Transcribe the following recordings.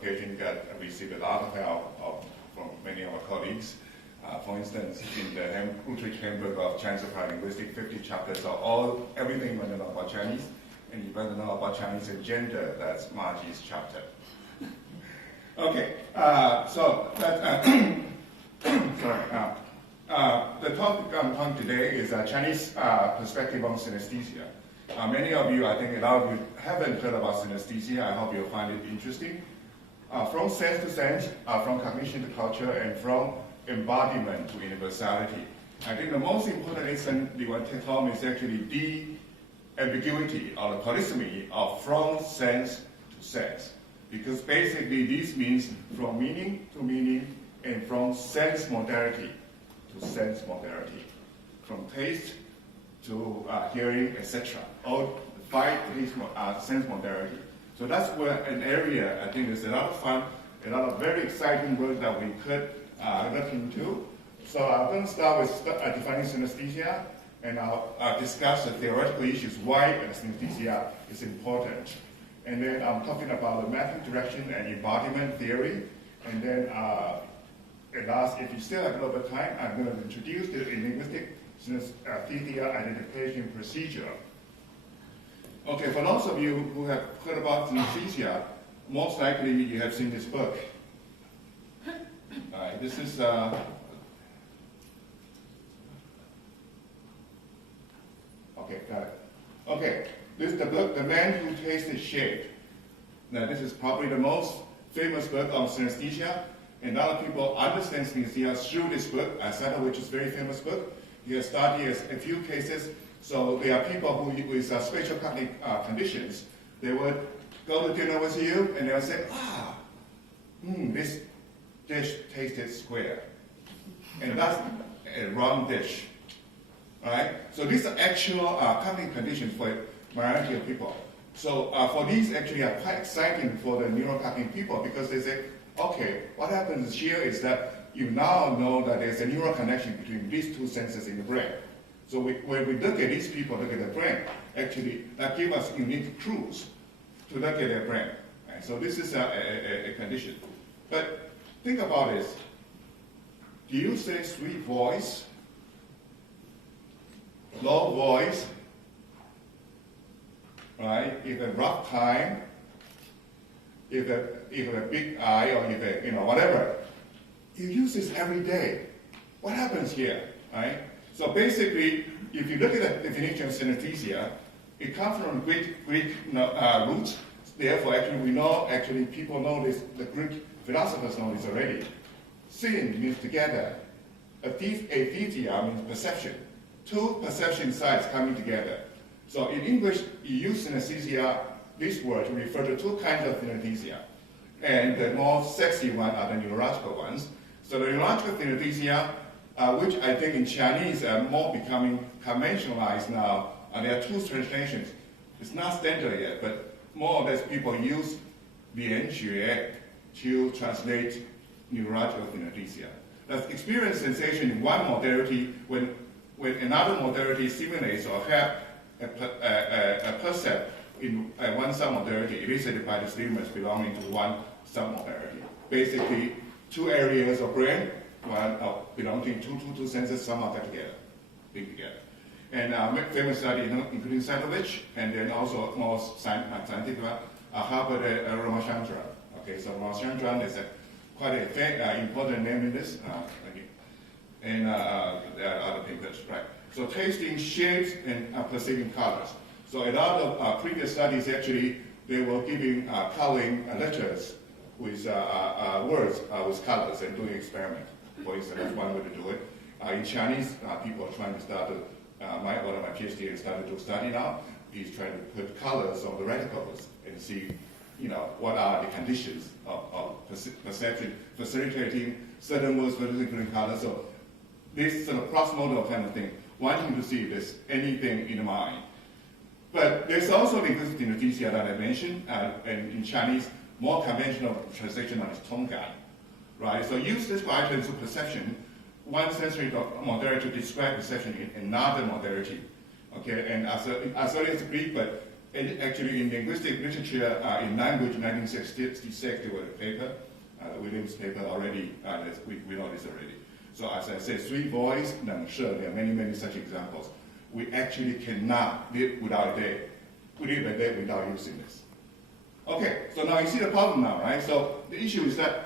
occasion received a lot of help from many of our colleagues. For instance, in the Ulrich Handbook of Chinese Applied Linguistics, 50 chapters are everything you want to know about Chinese, and you want to know about Chinese and gender, that's Margie's chapter. Okay, so that, sorry. The topic I'm talking today is Chinese perspective on synesthesia. Many of you, I think a lot of you haven't heard about synesthesia. I hope you'll find it interesting. From sense to sense, from cognition to culture, and from embodiment to universality. I think the most important lesson you want to take home is actually the ambiguity or the polysemy of from sense to sense. Because basically this means from meaning to meaning and from sense modality to sense modality. From taste to hearing, etc. All 5 sense modality. So that's where an area, I think there's a lot of fun, a lot of very exciting work that we could look into. So I'm going to start with defining synesthesia, and I'll discuss the theoretical issues why synesthesia is important. And then I'm talking about the mapping direction and embodiment theory. And then at last, if you still have a little bit of time, I'm going to introduce the linguistic synesthesia identification procedure. Okay, for those of you who have heard about synesthesia, most likely you have seen this book. This is okay, got it. Okay, this is the book, The Man Who Tasted Shape. Now, this is probably the most famous book on synesthesia, and a lot of people understand synesthesia through this book, which is a very famous book. He has studied a few cases. So there are people who, with spatial cognitive conditions, they would go to dinner with you, and they would say, this dish tasted square. And that's a wrong dish. Right? So these are actual cognitive conditions for a variety of people. So for these actually are quite exciting for the neurocognitive people, because they say, okay, what happens here is that you now know that there's a neural connection between these 2 senses in the brain. So when we look at these people, look at their brain, actually that gives us unique clues to look at their brain. Right? So this is a condition. But think about this. Do you say sweet voice, low voice, right? If a rough time, if a big eye, or if a, whatever. You use this every day. What happens here, right? So basically, if you look at the definition of synesthesia, it comes from Greek roots. Therefore, actually, people know this, the Greek philosophers know this already. Syn means together. Aesthesia means perception. 2 perception sides coming together. So in English, you use synesthesia, this word, to refer to 2 kinds of synesthesia. And the more sexy one are the neurological ones. So the neurological synesthesia, which I think in Chinese are more becoming conventionalized now, and there are 2 translations. It's not standard yet, but more or less people use 连觉 to translate neurological synesthesia. That's experience sensation in one modality when another modality simulates or have a percept in one submodality elicited by the stimulus belonging to one submodality. Basically, 2 areas of brain, one belonging to two senses, somehow get together, linked together. And famous study, including Sadovich, and then also more scientific one, Harvard Ramachandran. Okay, so Ramachandran is quite an important name in this. And there are other papers, right? So tasting shapes and perceiving colors. So a lot of previous studies actually, they were giving coloring letters with words with colors and doing experiment. For instance, that's one way to do it. In Chinese, people are trying to start one of my PhD started to study now. He's trying to put colors on the reticles and see, what are the conditions of perception, facilitating certain words, facilitating colors. So this sort of cross-modal kind of thing, wanting to see if there's anything in the mind. But there's also linguistic synesthesia that I mentioned, and in Chinese, more conventional translation is tonggan, right? So use this for items of perception, one sensory modality to describe perception in another modality, okay? And as early as Greek, but And actually, in linguistic literature, in language, 1966, there was a paper, Williams' paper already, we know this already. So as I said, 3 voice, there are many, many such examples. We actually cannot live without a day. We live a day without using this. Okay, so now you see the problem now, right? So the issue is that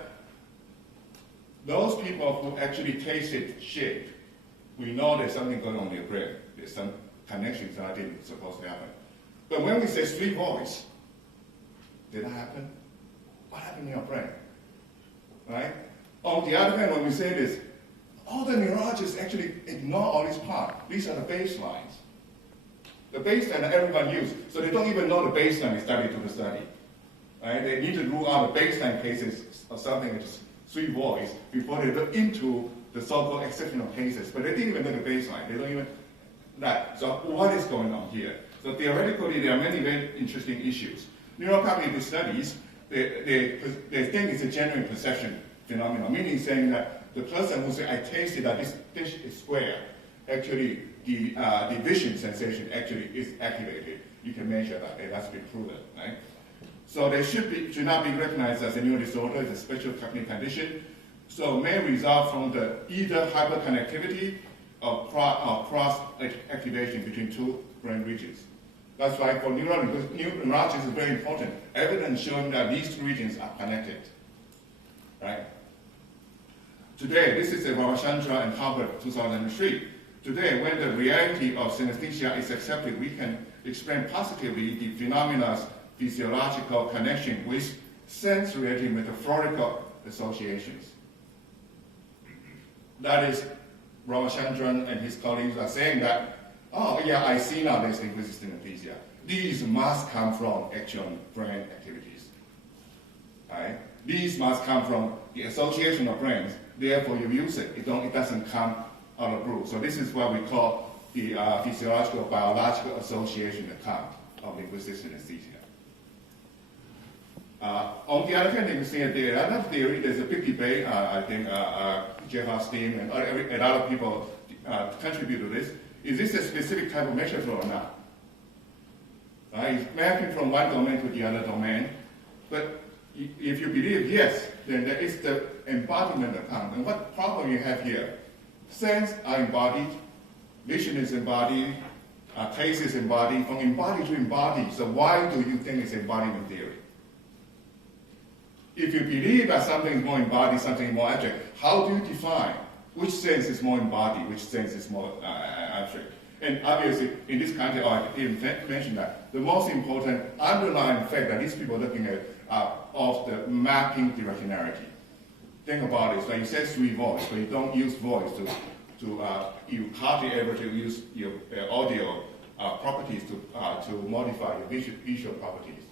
those people who actually tasted shit, we know there's something going on in their brain. There's some connections that didn't supposed to happen. But when we say 3 voice, did that happen? What happened in your brain? Right? On the other hand, when we say this, all the neurologists actually ignore all these parts. These are the baselines. The baseline that everyone uses. So they don't even know the baseline they study to the study. Right? They need to rule out the baseline cases of something which is 3 voice before they look into the so-called exceptional cases. But they didn't even know the baseline. They don't even that. So what is going on here? So theoretically, there are many very interesting issues. Neurocognitive studies, they think it's a genuine perception phenomenon, meaning saying that the person who says, I tasted that this dish is square, actually the vision sensation actually is activated. You can measure that, and that's been proven, right? So they should not be recognized as a neural disorder, it's a special cognitive condition. So may result from the either hyperconnectivity or cross activation between 2 brain regions. That's why for neurologists, it's very important. Evidence showing that these 2 regions are connected, right? Today, this is a Ravachandra and Harvard 2003. Today, when the reality of synesthesia is accepted, we can explain positively the phenomena's physiological connection with sensory metaphorical associations. That is, Ravachandran and his colleagues are saying that, oh yeah, I see now there's linguistic synesthesia. These must come from actual brain activities. Right? These must come from the association of brains. Therefore, you use it. It doesn't come out of blue. So this is what we call the physiological biological association account of linguistic synesthesia. On the other hand, you see another theory. There's a big debate. I think Jeff Austin and other people contribute to this. Is this a specific type of metaphor or not? It's mapping from one domain to the other domain. But if you believe yes, then there is the embodiment account. And what problem you have here? Sense are embodied, vision is embodied, taste is embodied, from embodied to embodied. So why do you think it's embodiment theory? If you believe that something is more embodied, something is more abstract, how do you define which sense is more embodied, which sense is more abstract? And obviously, in this context, I didn't mention that, the most important underlying fact that these people are looking at of the mapping directionality. Think about it. So you say 3 voice, but you don't use voice you hardly ever to use your audio properties to modify your visual properties.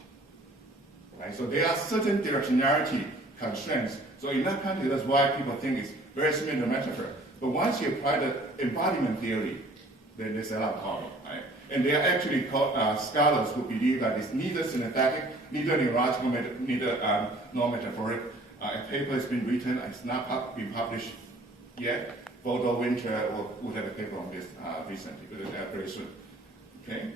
Right? So there are certain directionality constraints. So in that context, that's why people think it's very similar to metaphor. But once you apply the embodiment theory, then there's a lot of problem. Right? And there are actually scholars who believe that it's neither synesthetic, neither neurological, neither non-metaphoric. A paper has been written, it's not been published yet. Bodo Winter will have a paper on this recently, very soon. Okay?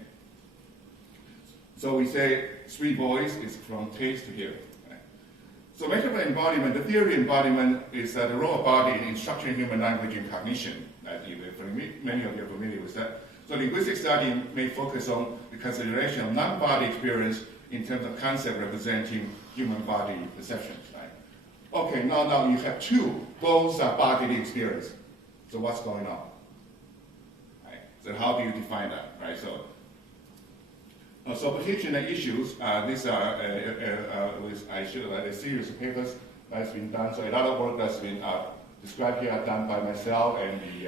So we say 3 voice is from taste to hearing. Right? So metaphor embodiment, the theory of embodiment is the role of body in structuring human language and cognition. Many of you are familiar with that. So linguistic study may focus on the consideration of non-body experience in terms of concept representing human body perceptions. Right? Okay, now you have 2, both are bodily experience. So what's going on? Right? So how do you define that? Right? So particular issues, these are, I showed a series of papers that's been done. So a lot of work that's been described here done by myself and the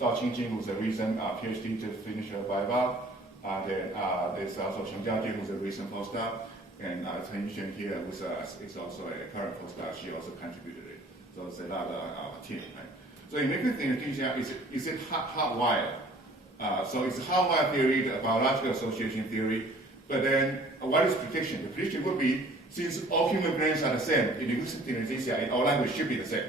Zhao Qingjing, who's a recent PhD to finish her Viva. Then there's also Chen Jiajie, who's a recent postdoc. And Chen Yuxian here is also a current postdoc. She also contributed it. So it's a lot of our team. Right? So in linguistic synesthesia, is it hardwired? So it's a hardwired theory, the biological association theory. But then what is prediction? The prediction would be, since all human brains are the same, in linguistic synesthesia, in all language should be the same.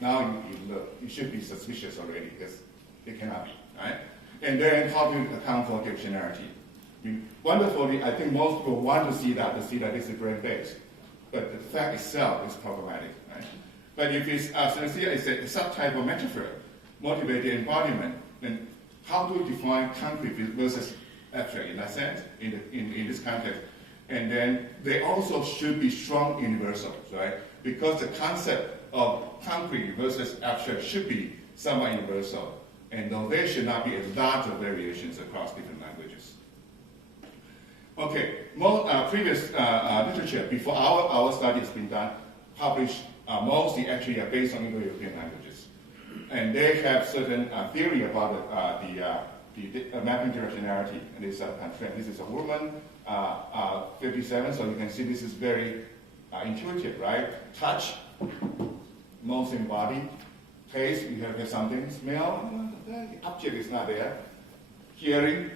Now you look, you should be suspicious already because it cannot be, right? And then how do you account for directionality? Wonderfully, I think most people want to see that this is brain-based. But the fact itself is problematic. Right? But if it's synesthesia is a subtype of metaphor, motivated embodiment, then how do you define concrete versus abstract in that sense, in this context? And then they also should be strong universals, right? Because the concept of concrete versus abstract should be somewhat universal. And though there should not be a lot of variations across different languages. Okay, previous literature before our study has been done, published mostly actually are based on Indo-European languages. And they have certain theory about the mapping directionality and this constraint. This is a woman, 57, so you can see this is very intuitive, right? Touch, mostly in body. Taste, you have something. Smell, the object is not there. Hearing,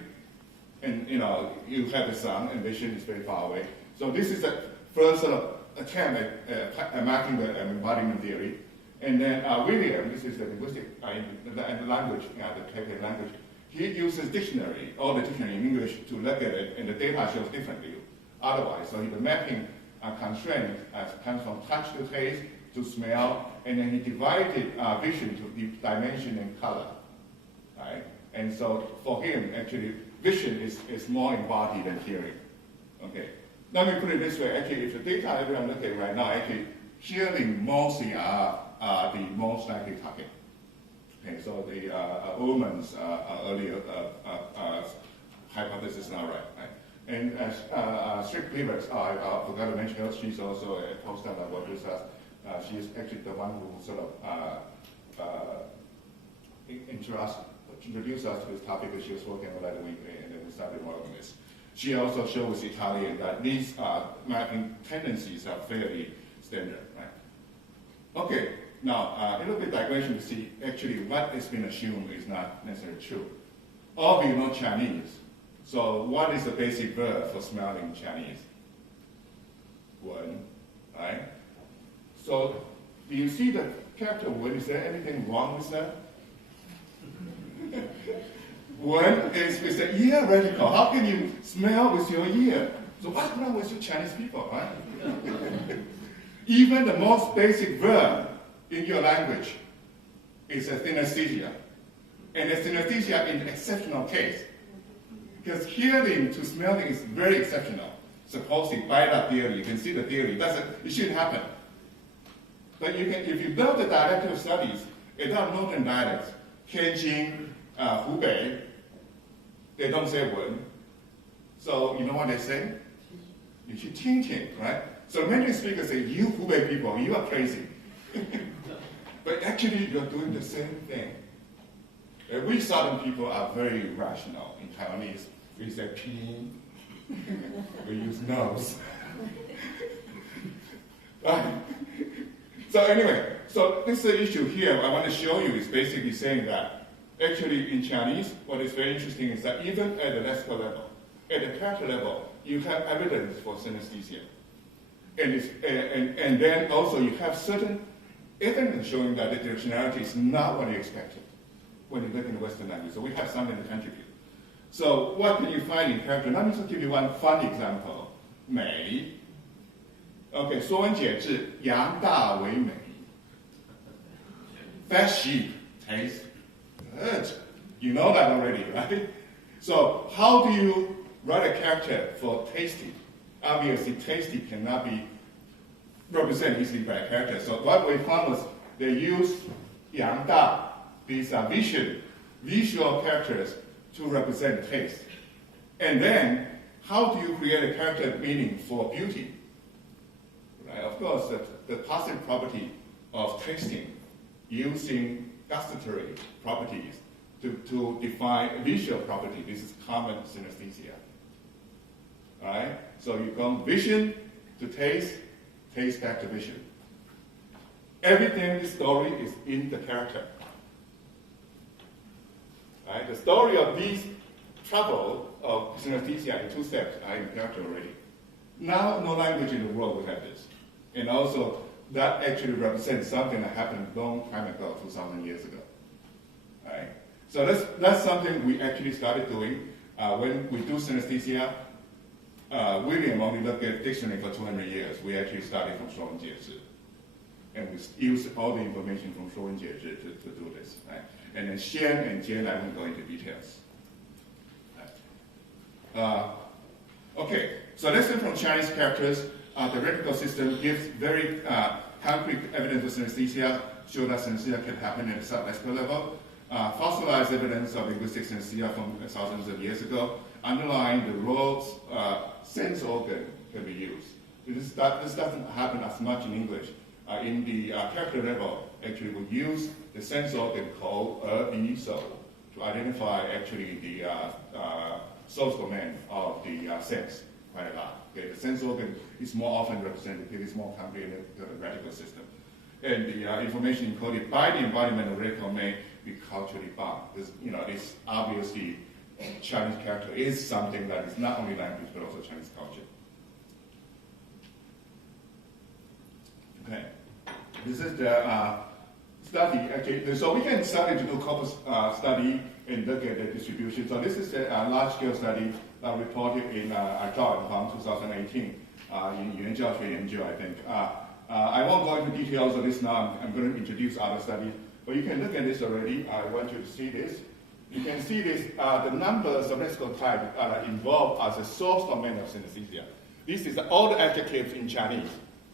and you have the sound, and vision is very far away. So this is the first sort of attempt at mapping the embodiment theory. And then William, this is the linguistic the language, the technical language. He uses dictionary, all the dictionary in English to look at it, and the data shows differently. Otherwise, so the mapping constraint comes from touch to taste to smell, and then he divided vision to dimension and color, right? And so for him, actually, vision is more embodied than hearing. Okay. Let me put it this way. Actually, if the data everyone looking at right now, actually, hearing mostly are the most likely target. Okay, so the Ullman's earlier hypothesis is not right? And as Strict Livers, I forgot to mention her, she's also a postdoc that worked with us. She's actually the one who sort of introduced us to this topic that she was working on that week, and then we started working on this. She also shows Italian that these mapping tendencies are fairly standard, right? Okay. Now, a little bit digression to see actually what has been assumed is not necessarily true. All of you know Chinese. So what is the basic verb for smelling in Chinese? Wen, right? So do you see the character wen? Is there anything wrong with that? Wen is with the ear radical. How can you smell with your ear? So what's wrong with you Chinese people, right? Even the most basic verb in your language is a synesthesia. And a synesthesia in exceptional case. Because hearing to smelling is very exceptional. Supposedly, by that theory, you can see the theory. It shouldn't happen. But you can, if you know the dialectal studies, there are northern dialects, Tianjin, Hubei, they don't say wen. So you know what they say? You should ting, right? So Mandarin speakers say, you Hubei people, you are crazy. But actually, you're doing the same thing. We southern people are very rational. In Taiwanese, we say ping. We use nose. Right? So anyway, so this issue here I want to show you is basically saying that actually in Chinese, what is very interesting is that even at the lexical level, at the character level, you have evidence for synesthesia. And then also you have certain evidence showing that the directionality is not what you expected when you look in the Western language. So we have something to contribute. So what can you find in character? Let me just give you one fun example. 美. Okay, 说文解字, 扬大为美. Fat sheep, taste good. You know that already, right? So how do you write a character for tasty? Obviously, tasty cannot be represented easily by a character. So what we found was they used 扬大, these are visual characters to represent taste. And then, how do you create a character meaning for beauty? Right? Of course, the positive property of tasting using gustatory properties to define a visual property. This is common synesthesia. Right? So you go vision to taste, taste back to vision. Everything in the story is in the character. Right? The story of these travel of synesthesia in two steps are in character already. Now, no language in the world will have this. And also, that actually represents something that happened a long time ago, 2,000 years ago. Right? So that's something we actually started doing. when we do synesthesia, William only looked at dictionary for 200 years. We actually studied from 说文解字. And we use all the information from 说文解字 to do this. Right? And then Xian and Jian, I won't go into details. Okay, so lesson from Chinese characters. The rhetorical system gives very concrete evidence of synesthesia, show that synesthesia can happen at a sublexical level. Fossilized evidence of linguistic synesthesia from thousands of years ago, underlying the roles sense organ can be used. This doesn't happen as much in English. In the character level, actually we use the sense organ called bi, so to identify actually the source domain of the sense quite a lot. Okay, the sense organ is more often represented, it is more concrete in the radical system. And the information encoded by the embodiment of radical may be culturally bound. This obviously Chinese character is something that is not only language but also Chinese culture. Okay, this is the study actually. So we can start to do corpus study and look at the distribution. So this is a large-scale study reported in Zhao and 2018 in 语言教学研究, I think. I won't go into details of this now. I'm going to introduce other studies. But you can look at this already. I want you to see this. You can see this, the numbers of lexical types involved as a source domain of synesthesia. This is all the adjectives in Chinese.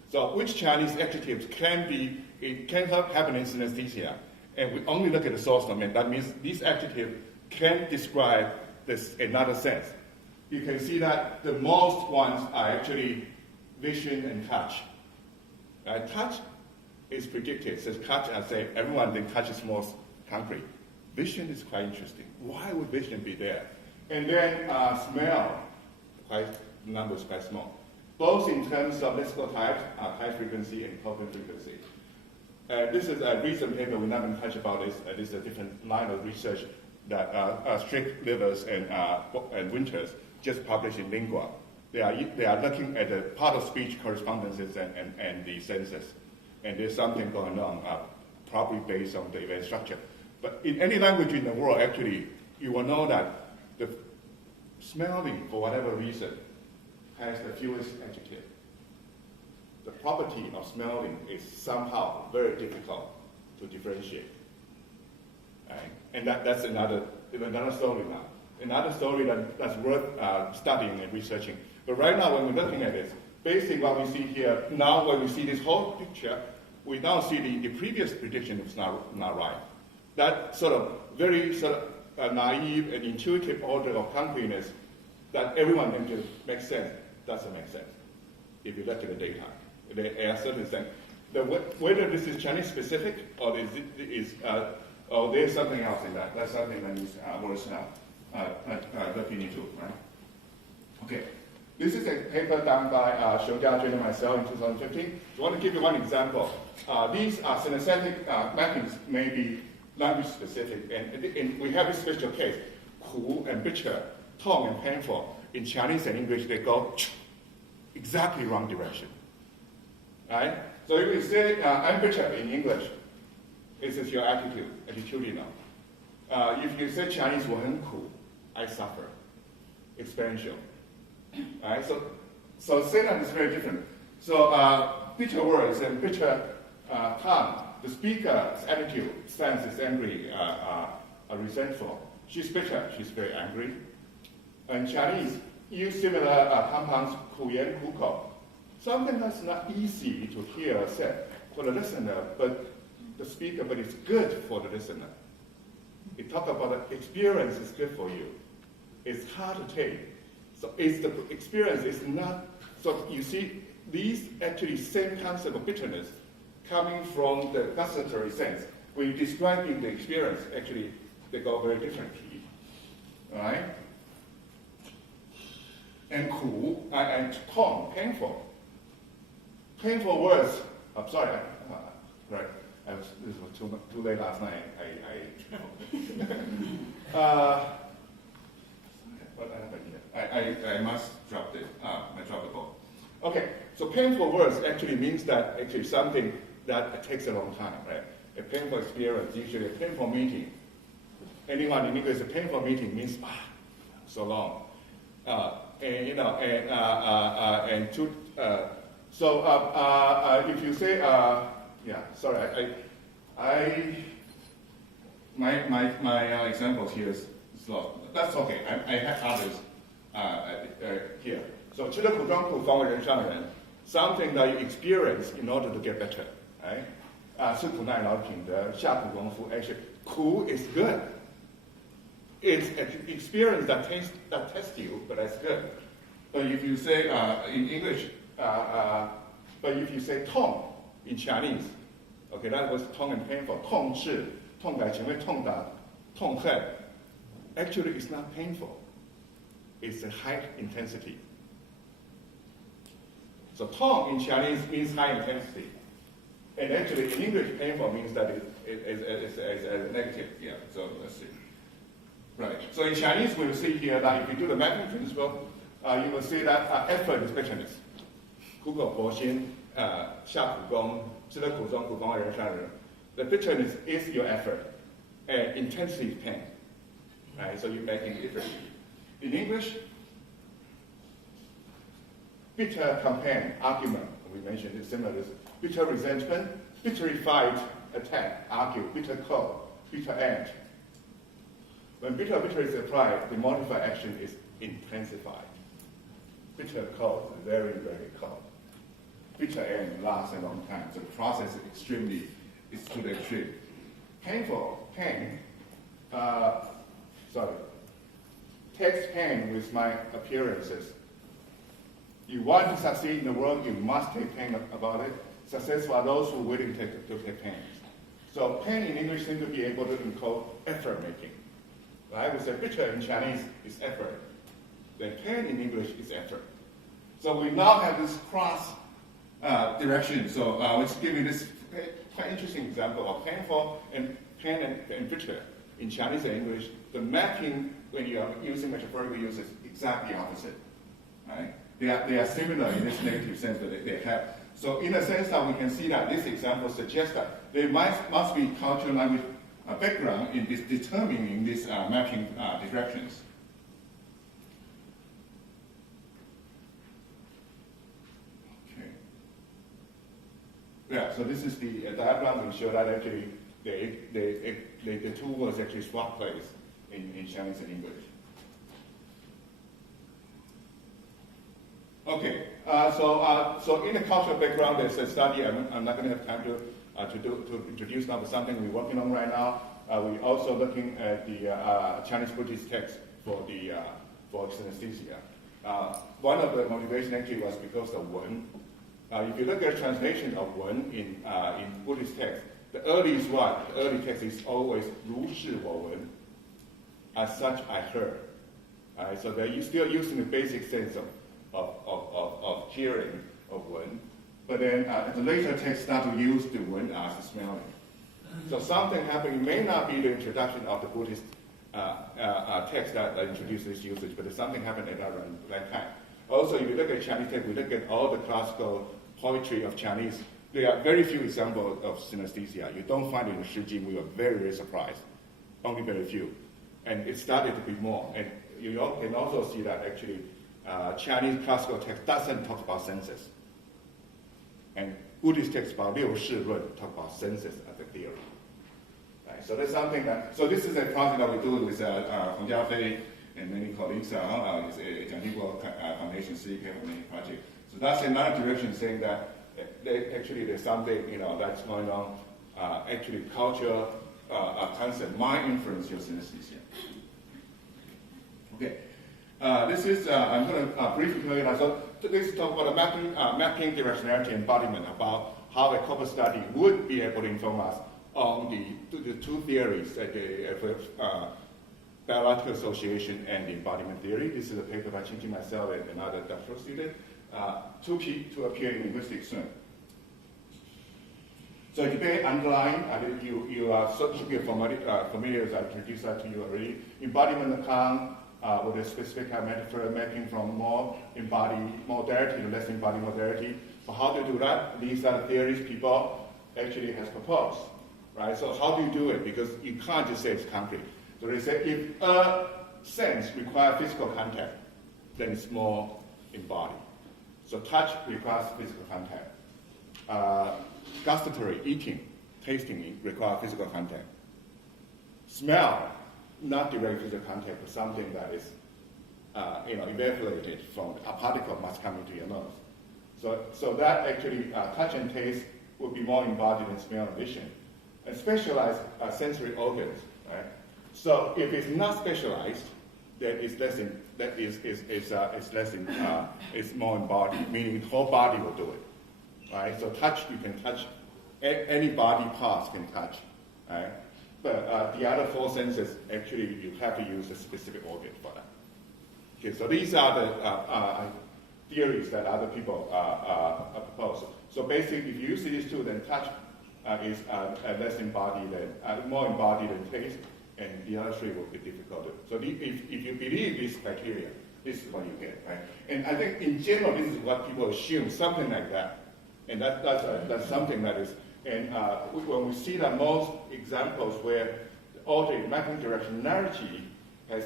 So which Chinese adjectives can happen in synesthesia? And we only look at the source domain. That means these adjectives can describe another sense. You can see that the most ones are actually vision and touch. Touch is predicted. Says touch, I say everyone thinks touch is most concrete. Vision is quite interesting. Why would vision be there? And then smell, the number is quite small. Both in terms of lexical types, high frequency and cognitive frequency. This is a recent paper, we're not going to touch about this. This is a different line of research that Strick, Livers, and Winters just published in Lingua. They are looking at the part of speech correspondences and the senses. And there's something going on, probably based on the event structure. But in any language in the world, actually, you will know that the smelling, for whatever reason, has the fewest adjective. The property of smelling is somehow very difficult to differentiate. Right? And that's another story now. Another story that's worth studying and researching. But right now, when we're looking at this, basically what we see here, now when we see this whole picture, we now see the previous prediction is not right. That sort of very naive and intuitive order of concreteness that everyone can just make sense, doesn't make sense if you look at the data. There are certain things. Whether this is Chinese specific or or there's something else in that, that's something that is worth looking into, right? Okay. This is a paper done by Xiong Jiajun and myself in 2015. I want to give you one example. These synesthetic mappings may be language specific, and we have a special case, hu and bitter, tongue and painful. In Chinese and English, they go exactly wrong direction. Right? So if we say I'm bitter in English, this is your attitudinal. If you say Chinese 我很苦, I suffer, experiential. Right? So say that is very different. So bitter words and bitter tongue, the speaker's attitude, stance is angry, resentful. She's bitter, she's very angry. In Chinese, use similar compounds, 苦言苦口. Something that's not easy to hear said for the listener, but it's good for the listener. It talks about the experience is good for you. It's hard to take. So the experience is not, so you see these actually same concept of bitterness coming from the gustatory sense. When you're describing the experience, actually they go very differently. Alright? And ku and tong, painful. Painful words, I'm sorry, right. This was too late last night. What happened here? I must drop it. I dropped the ball. Okay, so painful words actually means that actually something that takes a long time, right? A painful experience, usually a painful meeting. Anyone in English, a painful meeting means, so long. If you say, my examples here is slow. That's okay. I have others here. So 吃得苦中苦，方为人上人. Something that you experience in order to get better, right? 吃苦耐劳品德，下苦功夫. Actually, 苦 is good. It's an experience that tests you, but that's good. But if you say in English, but if you say 痛 in Chinese, okay, that was 痛 and painful. 痛是痛感前面痛打痛恨. Actually, it's not painful. It's a high intensity. So 痛 in Chinese means high intensity. And actually, in English, painful means that it's a negative. Yeah, so let's see. Right. So in Chinese, we'll see here that if you do the mapping principle, you will see that effort is bitterness. 苦口婆心, 下苦功, 吃得苦中苦，方为人上人. The bitterness is your effort, and intensity is pain. Right. So you're making effort. In English, bitter campaign, argument, we mentioned it similar. Bitter resentment, bitter fight, attack, argue, bitter call, bitter end. When bitter is applied, the modified action is intensified. Bitter call, very, very cold. Bitter end lasts a long time. So the process is to the extreme. Painful, pain, takes pain with my appearances. You want to succeed in the world, you must take pain about it. Successful are those who are willing to take pain. So pain in English seems to be able to encode effort making. Right? We say bitter in Chinese is effort. Then pain in English is effort. So we now have this cross direction. So let's give you this quite interesting example of painful and pain and bitter in Chinese and English. The mapping when you are using metaphorical use is exactly opposite. Right? They are similar in this negative sense that they have. So in a sense that we can see that this example suggests that there must be cultural language background in this determining these mapping directions. Okay. Yeah, so this is the diagram. We show that actually the two words actually swap place in Chinese and English. Okay, so in the cultural background, there's a study. I'm not going to have time to introduce now, but something we're working on right now. We're also looking at the Chinese Buddhist text for synesthesia. One of the motivation actually was because of Wen. If you look at translation of Wen in Buddhist text, the early text is always 如是我闻, as such I heard. So they're still using the basic sense of hearing of Wen, but then the later text start to use the Wen as smelling. So something happened. It may not be the introduction of the Buddhist text that introduced this usage, but something happened at that time. Also, if you look at Chinese text, we look at all the classical poetry of Chinese. There are very few examples of synesthesia. You don't find it in the Shi Jing. We were very, very surprised. Only very few. And it started to be more. And you can also see that actually Chinese classical text doesn't talk about senses. And Buddhist text about 六世论 talk about senses as a theory. Right? So that's something so this is a project that we do with Hong Jiafei and many colleagues. It's a Jiangxi Foundation CK project. So that's another direction saying that there's something that's going on. Actually, culture concept might influence your synesthesia. Okay. This is, I'm going to briefly tell you now. So this is talk about mapping directionality embodiment, about how a corpus study would be able to inform us on the two theories, the biological association and the embodiment theory. This is a paper by Qingqing myself and another doctoral student, to appear in linguistics soon. So if you underline, you are certainly familiar as I introduced that to you already. Embodiment account with a specific metaphor mapping from more embodied modality to less embodied modality. So how to do that? These are the theories people actually has proposed, right? So how do you do it? Because you can't just say it's concrete. So they say if a sense requires physical contact, then it's more embodied. So touch requires physical contact. Gustatory, eating, tasting require physical contact. Smell, not direct physical contact, but something that is evaporated from a particle must come into your nose. So that actually, touch and taste would be more embodied in smell and vision. And specialized sensory organs, right? So if it's not specialized, then it's less in, it's more embodied, meaning the whole body will do it, right? So touch, you can touch, any body parts can touch, right? But the other four senses, actually, you have to use a specific organ for that. Okay, so these are the theories that other people propose. So basically, if you use these two, then touch is less embodied than, more embodied than taste, and the other three will be difficult. So if you believe these criteria, this is what you get, right? And I think in general, this is what people assume, something like that. And that's something that is, and when we see that most examples where all the mapping directionality has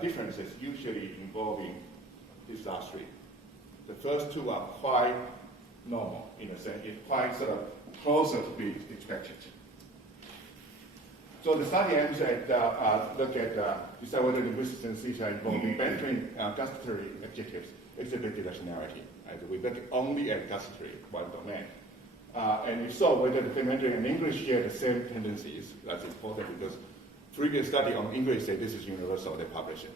differences, usually involving these last three. The first two are quite normal, in a sense. It's quite sort of closer to be expected. So the study aims at look at decide whether linguistic synesthesia involving entering gustatory adjectives exhibit directionality. Right? We look only at gustatory, one domain. And if so, whether the Mandarin and English share the same tendencies. That's important because previous study on English say this is universal, they publish it.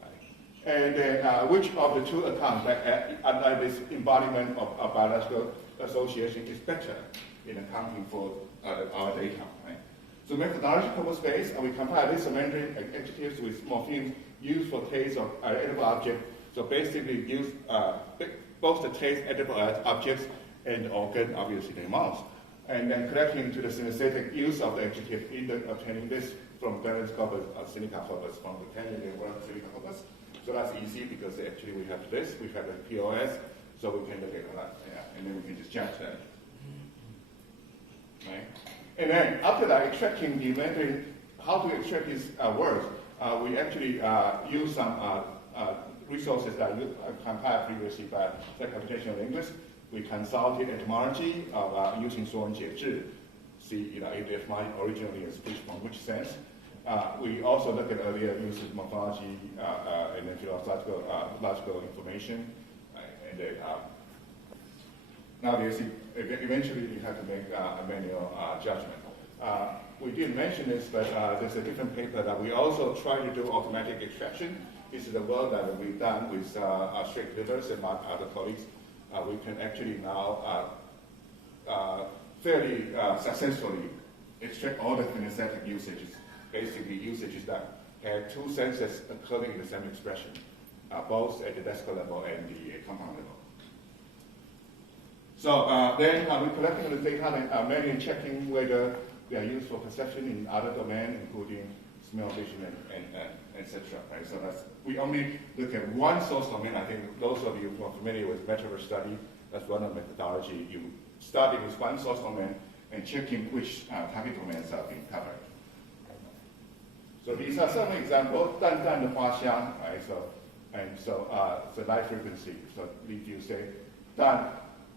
Right? And then which of the two accounts that this embodiment of biological association is better in accounting for our data. Right? So methodological space, and we compare this Mandarin adjectives with morphemes used for taste of edible object. So basically use both the taste edible objects and organ, obviously the mouth. And then connecting to the synesthetic use of the adjective, either obtaining this from Darren's corpus or Seneca corpus, from the Canadian word Seneca corpus. So that's easy because actually we have this, we have the POS, so we can look at that, and then we can just judge that. Right? And then after that, extracting the Mandarin, how to extract these words, we actually use some resources that I compiled previously by the computational linguist. We consulted etymology of using 说文解字, see if the etymology originally is speech from which sense. We also looked at earlier use of morphology and then philosophical logical information. And then now eventually you have to make a manual judgment. We didn't mention this, but there's a different paper that we also try to do automatic extraction. This is the work that we've done with Strick Livers and my other colleagues. We can actually now fairly successfully extract all the kinesthetic usages, basically usages that have two senses occurring in the same expression, both at the lexical level and the compound level. So then we're collecting the data and manually checking whether they are used for perception in other domains, including smell, vision, and etc. Right? So we only look at one source domain. I think those of you who are familiar with metaverse study, that's one of the methodology. You starting with one source domain and checking which target domains are being covered. So these are some examples. 淡淡的花香, right? So light frequency. So if you say 淡,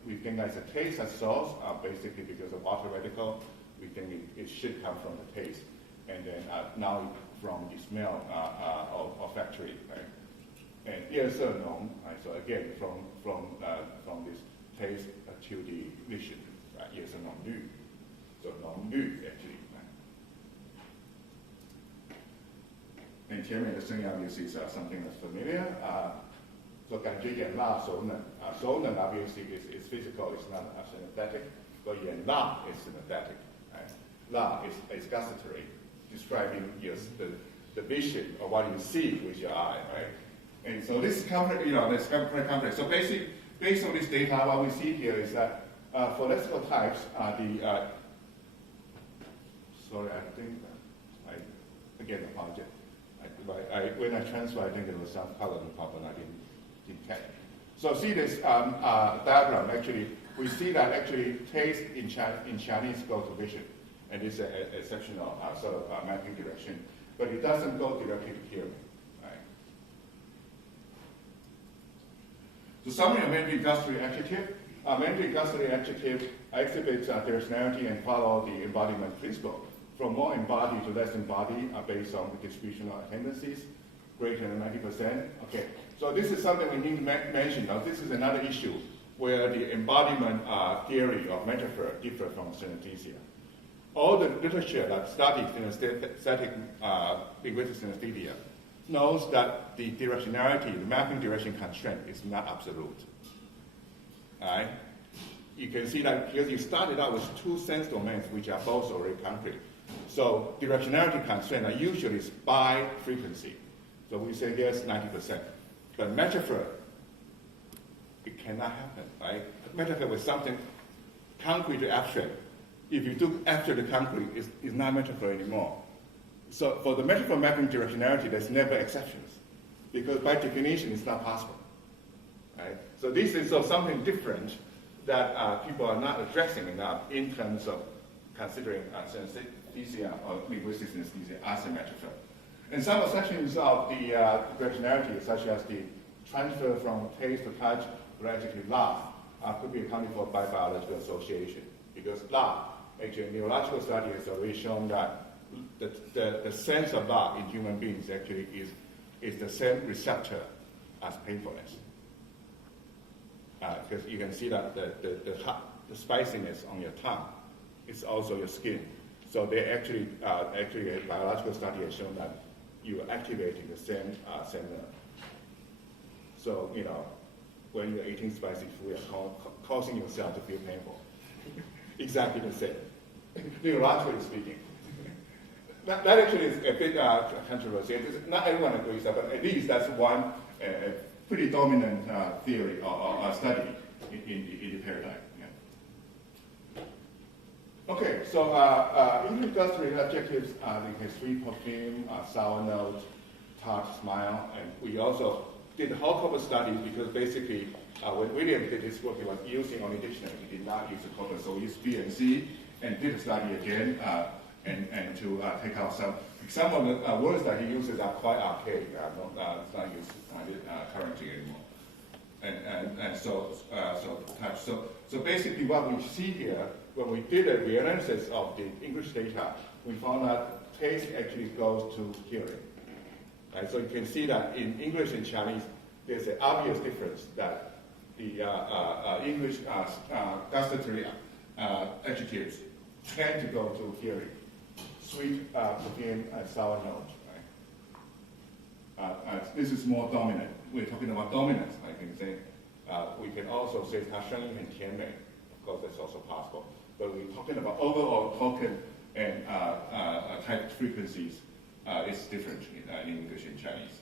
we think that's a taste as source, basically because of water radical. We think it should come from the taste. And then now from the smell olfactory, right? And 夜色浓, right? So again, from this taste to the vision, right? 夜色浓绿, so 浓绿 actually. Right? And 前面的声音 obviously is something that's familiar. So 感觉眼辣手冷, 手冷 obviously is physical, it's not synesthetic, but 眼辣 is synesthetic. Right? 辣 is gustatory, describing the vision of what you see with your eye, right? And so this is this very complex. So based on this data, what we see here is that for lexical types, sorry, I think again apologize. When I transfer, I think there was some color problem I didn't catch. So see this diagram. Actually, we see that actually taste in Chinese go to vision. And this is a exceptional sort of mapping direction. But it doesn't go directly to hearing. So summary of mentally gustatory adjective. Mentally gustatory adjective exhibits directionality and follow the embodiment principle. From more embodied to less embodied are based on the distribution of tendencies, greater than 90%. Okay, so this is something we need to mention. Now, this is another issue where the embodiment theory of metaphor differs from synesthesia. All the literature that studies synesthetic linguistic synesthesia knows that the directionality, the mapping direction constraint is not absolute. All right? You can see that because you started out with two sense domains which are both already concrete. So directionality constraints are usually by frequency. So we say here's 90%. But metaphor, it cannot happen, right? Metaphor with something concrete to abstract. If you do abstract to concrete, it's not metaphor anymore. So for the metaphor mapping directionality, there's never exceptions, because by definition, it's not possible, right? So this is something different that people are not addressing enough in terms of considering synesthesia or linguistic synesthesia as a metaphor. And some sections of the directionality, such as the transfer from taste to touch or adjective laugh, could be accounted for by biological association. Because laugh, actually, neurological study has already shown that the sense of laugh in human beings actually is the same receptor as painfulness. Because you can see that the spiciness on your tongue is also your skin. So they actually a biological study has shown that you are activating the same nerve. So, when you're eating spicy food, you're causing yourself to feel painful. Exactly the same, neurologically speaking. That actually is a bit controversial. Not everyone agrees, but at least that's one pretty dominant theory or study in the paradigm. Yeah. Okay, so English gustatory adjectives like sweet perfume, sour note, touch, smile, and we also did the whole corpus study because basically when William did his work, he was using only dictionary. He did not use the corpus, so we used B and C and did the study again and to take out some of the words that he uses are quite archaic. It's not used currently anymore. And so touch. So basically, what we see here when we did a reanalysis of the English data, we found that taste actually goes to hearing. Right? So you can see that in English and Chinese, there's an obvious difference that the English gustatory adjectives tend to go to hearing. Sweet, perfume, and sour note. Right? This is more dominant. We're talking about dominance. I can say we can also say 它声音很甜美. Of course, that's also possible. But we're talking about overall token and type frequencies. It's different in English and Chinese.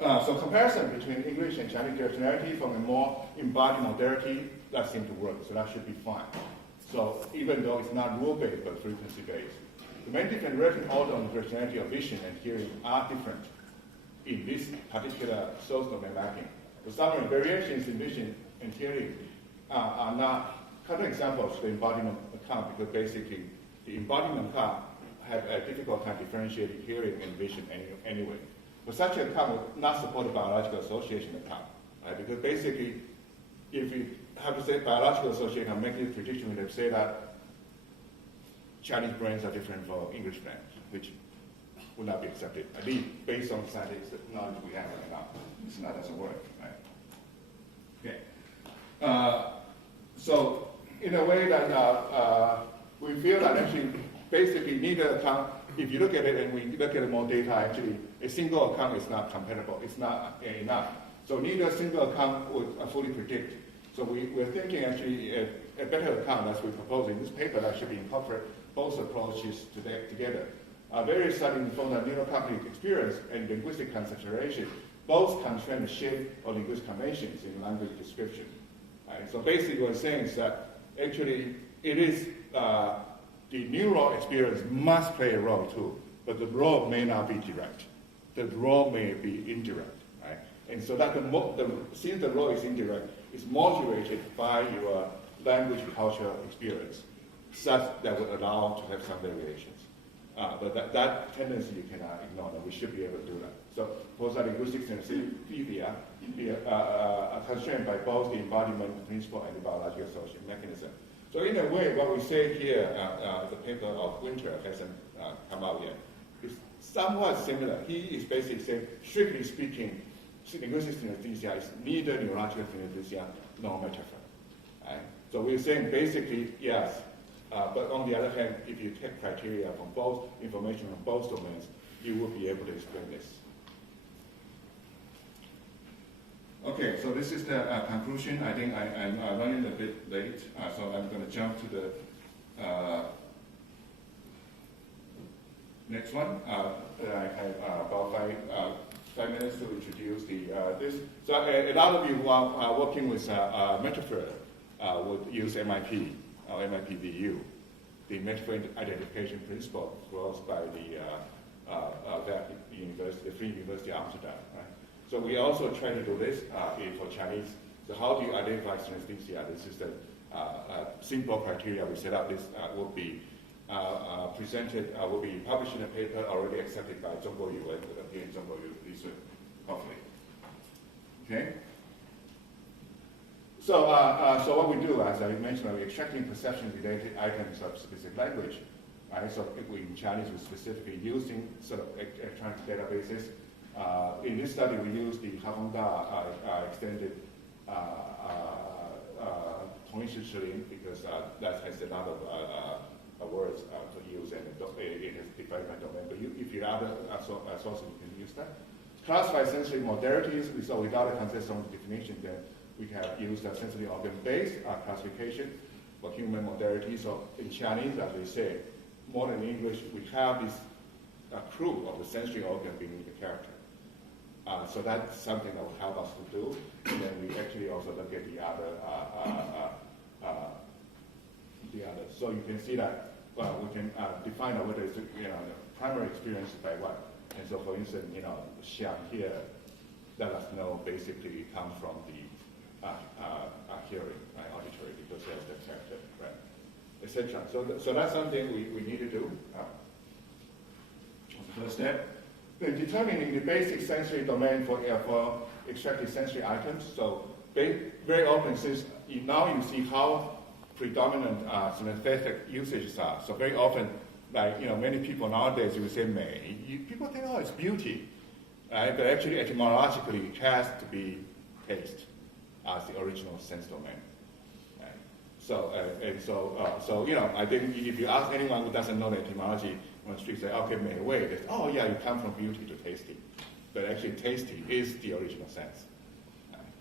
So comparison between English and Chinese directionality from a more embodied modality, that seems to work. So that should be fine. So even though it's not rule-based but frequency-based, the main different relative order on the directionality of vision and hearing are different in this particular source domain mapping. The summary variations in vision and hearing are not counterexamples to the embodiment account because basically the embodiment account have a difficult time differentiating hearing and vision anyway. But such an account will not support a biological association account, right? Because basically, if you have to say biological association, I'm making a prediction when they say that Chinese brains are different from English brains, which would not be accepted, at least based on the scientific knowledge we have right now. This doesn't work, right? Okay. So in a way that we feel that actually basically neither account, if you look at it and we look at more data, actually a single account is not compatible. It's not enough. So neither single account would fully predict. So we're thinking actually a better account, as we propose in this paper, that should be incorporate both approaches together. Various studies found that neurocognitive experience and linguistic consideration both constrain the shape of linguistic conventions in language description. Right? So basically what I'm saying is that actually it is the neural experience must play a role too, but the role may not be direct. The role may be indirect. Right? And so that since the role is indirect, it's modulated by your language cultural experience, such that would allow to have some variations. But that tendency you cannot ignore, that we should be able to do that. So post-linguistic synesthesia be constrained by both the embodiment principle and the biological social mechanism. So in a way, what we say here, the paper of Winter hasn't come out yet, is somewhat similar. He is basically saying, strictly speaking, linguistic synesthesia is neither neurological synesthesia nor metaphor. Right? So we're saying basically, yes, but on the other hand, if you take criteria from both, information from both domains, you will be able to explain this. Okay, so this is the conclusion. I think I'm running a bit late, so I'm going to jump to the next one. I have about five minutes to introduce this. So a lot of you who are working with metaphor would use MIP or MIPVU, the metaphor identification principle proposed by the University, the Free University of Amsterdam. Right? So we also try to do this for Chinese. So how do you identify synesthesia? This is the simple criteria we set up. This will be presented, will be published in a paper already accepted by Zhongguo Yu and will appear in Zhongguo Yu research, hopefully. Okay? So, so what we do, as I mentioned, we're extracting perception-related items of specific language. Right? So we, in Chinese, we're specifically using sort of electronic databases. In this study, we use the Hafengda extended cognition because that has a lot of words to use and it is defined by domain. But if you have other sources, you can use that. Classify sensory modalities, so without a consistent definition, then we have used a sensory organ-based classification for human modality. So in Chinese, as we say, more than English, we have this crew of the sensory organ being the character. So that's something that will help us to do. And then we actually also look at the other. So you can see that we can define whether it's the primary experience by what. And so, for instance, Xiang here, let us know basically comes from the hearing, right, auditory, because there's the character, right, etc. So that's something we need to do. The first step. Then determining the basic sensory domain for extracting sensory items. So very often, since now you see how predominant synesthetic usages are. So very often, like many people nowadays, you will say "may." People think, oh, it's beauty, right? But actually, etymologically, it has to be taste as the original sense domain. Right? So I think if you ask anyone who doesn't know the etymology, on the street say, okay, may wait. Oh yeah, you come from beauty to tasty, but actually, tasty is the original sense. Right?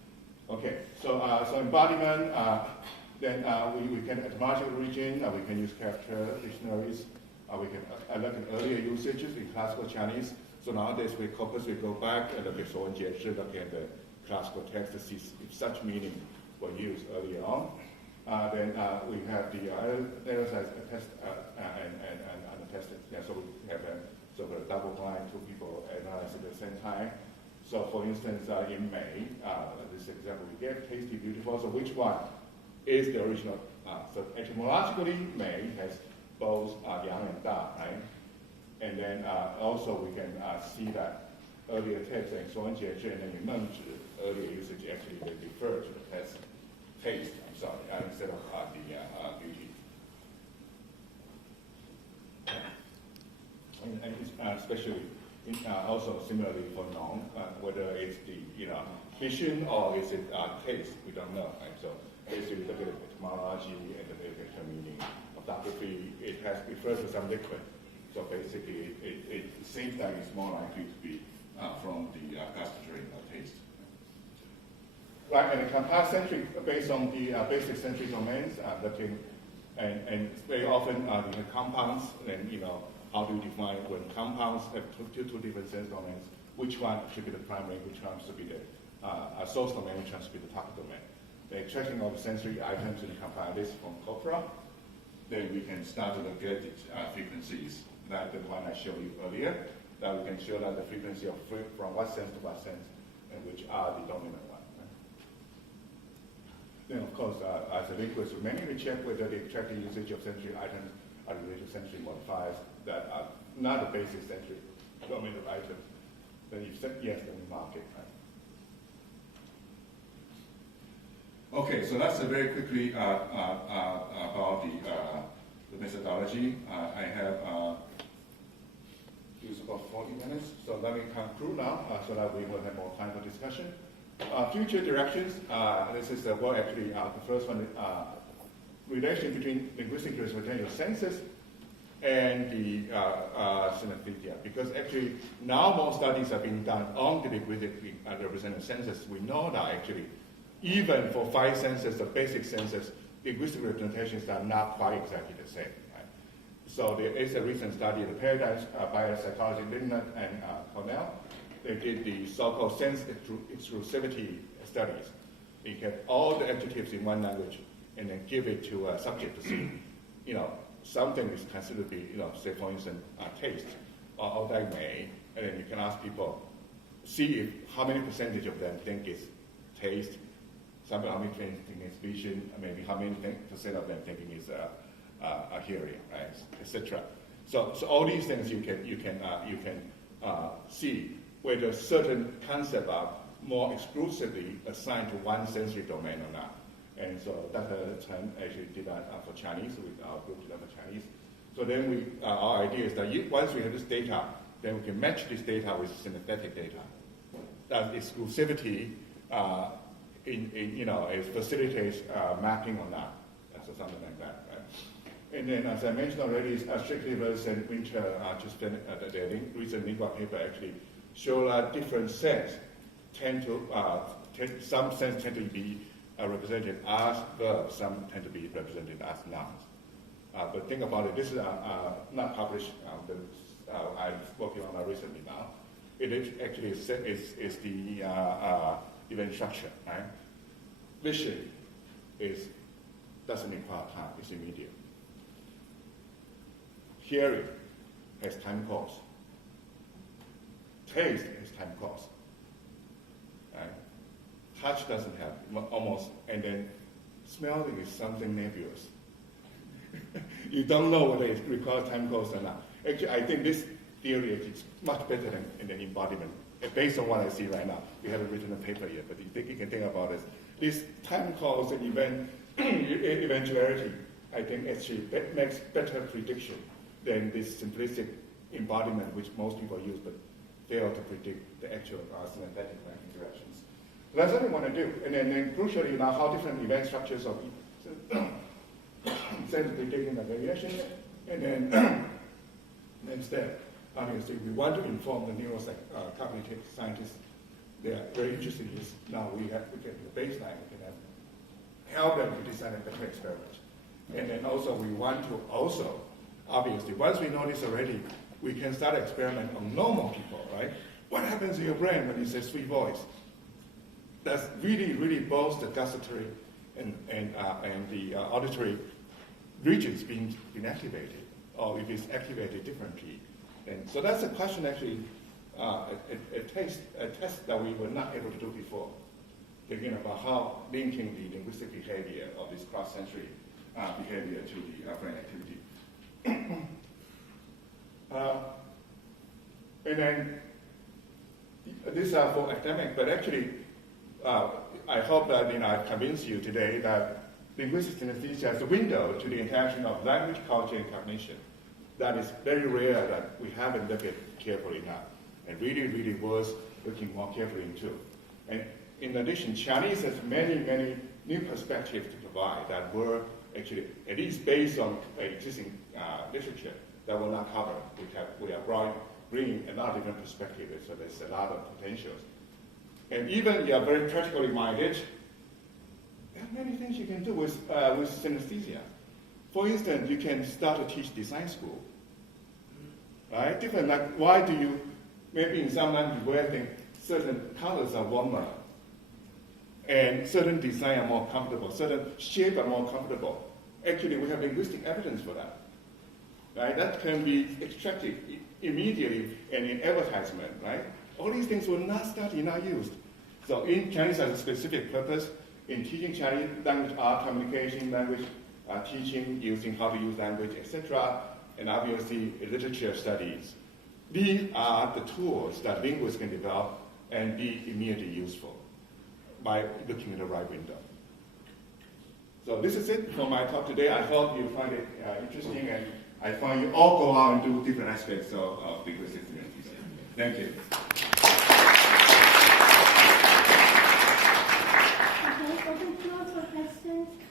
Okay, so embodiment. Then we can etymological origin. We can use character dictionaries. We can look at earlier usages in classical Chinese. So nowadays we go back and look at 说文解字, look at the classical text to see if such meaning were used earlier on. Then we have the test and unattested. Yeah, so we have a double blind, two people analyze at the same time. So for instance, in May, this example we gave, tasty, beautiful. So which one is the original? So etymologically, May has both yang and da, right? And then also we can see that earlier text and 说文解字 and then in Mengzhi, earlier usage actually they refer to the taste, instead of the beauty. And especially also similarly for noun, whether it's the vision or is it taste, we don't know. Right? So basically look at the etymology and the actual meaning. Orthography, it has refers to some liquid. So basically, it seems like it's more likely to be from the gustatory taste. Right, and the compare sensory based on the basic sensory domains, looking, and very often the compounds, and how do you define when compounds have two different sense domains? Which one should be the primary? Which one should be the source domain? Which one should be the target domain? The extraction of sensory items and compare this from corpora. Then we can start to look at frequencies, like the one I showed you earlier, that we can show that the frequency of from what sense to what sense, and which are the dominant one. Right? Then, of course, as a linguist, we manually check whether the extracted usage of sensory items are related to sensory modifiers that are not the basic sensory dominant items. Then you said yes, then we mark it. Right? Okay, so that's very quickly about the methodology. I have used about 40 minutes, so let me conclude now so that we will have more time for discussion. Future directions, this is actually the first one, relation between linguistic representation of senses and the synesthesia. Because actually now more studies are being done on the linguistic represented senses. We know that actually even for 5 senses, the basic senses, linguistic representations are not quite exactly the same. Right? So there is a recent study, the paradigms by psychology, Lindner and Cornell. They did the so-called sense exclusivity studies. They kept all the adjectives in one language and then give it to a subject to see, something is considered to be, say for instance, taste or that may, and then you can ask people, see how many percentage of them think it's taste, how many think it's vision, maybe how many percent of them thinking is a hearing, right, etc. So all these things you can see whether certain concepts are more exclusively assigned to one sensory domain or not. And so Dr. Chen actually did that for Chinese, with our group did that for Chinese. So then our idea is that once we have this data, then we can match this data with synesthetic data. That exclusivity it facilitates mapping or not, so something like that. Right? And then, as I mentioned already, Strick Rivers and Winter just the recent Lingua paper actually show that different sense some sense tend to be represented as verbs, some tend to be represented as nouns. But think about it, this is not published, I'm working on that recently now. It actually is the event structure, right? Vision doesn't require time, it's immediate. Hearing has time course. Taste has time course. Right? Touch doesn't have almost, and then smelling is something nebulous. You don't know whether it requires time course or not. Actually, I think this theory is much better than embodiment. Based on what I see right now, we haven't written a paper yet, but you can think about it. This time course and eventuality, I think actually makes better prediction than this simplistic embodiment which most people use but fail to predict the actual synesthetic interactions. That's what we want to do. And then crucially now how different event structures of sense predicting the variations. And then next step, obviously we want to inform the neurocognitive scientists. They are very interested in this. Now we get the baseline, we can help them to design a better experiment. And then also we want to obviously, once we know this already, we can start an experiment on normal people, right? What happens in your brain when you say sweet voice? That's really, really both the gustatory and the auditory regions being activated, or if it's activated differently. And so that's a question actually, a test that we were not able to do before, thinking about how linking the linguistic behavior of this cross-sensory behavior to the brain activity. And then these are for academic, but actually I hope that I've convinced you today that linguistic synesthesia is a window to the interaction of language, culture, and cognition. That is very rare that we haven't looked at carefully enough, and really, really worth looking more carefully into. And in addition, Chinese has many, many new perspectives to provide that were actually, at least based on existing literature, that will not cover. We are bringing a lot of different perspectives, so there's a lot of potentials. And even if you are very practically minded, there are many things you can do with synesthesia. For instance, you can start to teach design school. Right? Different, like why do you, maybe in some language where I think certain colors are warmer, and certain design are more comfortable, certain shape are more comfortable. Actually, we have linguistic evidence for that. Right? That can be extracted immediately and in advertisement, right? All these things were not studied, not used. So in Chinese has a specific purpose in teaching Chinese language art, communication, language teaching, using how to use language, etc., and obviously literature studies. These are the tools that linguists can develop and be immediately useful by looking in the right window. So this is it for my talk today. I hope you find it interesting, and I find you all go out and do different aspects of linguistic communities. Thank you.